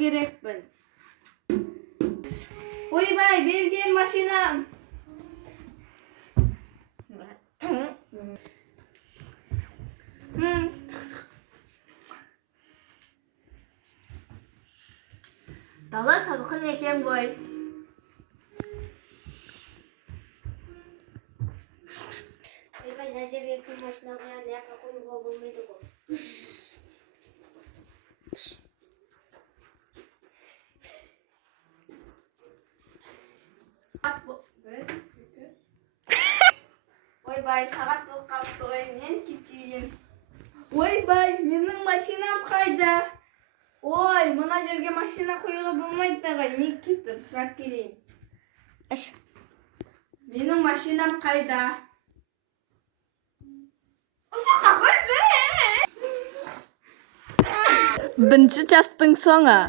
kerekpin. Oybay, bergen mashinam. Dala salqin ekan boy. Oybay, mына жерге кім машина қояды, яққа қоюға болмайды ғой. Ойбай, сағат болып қалыпты ғой, мен кетейін. Ойбай, менің машинам қайда? Ой, мына жерге машина қоюға болмайды ғой, мен кетіп сұрап келейін. Менің машинам қайда? Бірінші частың соңы.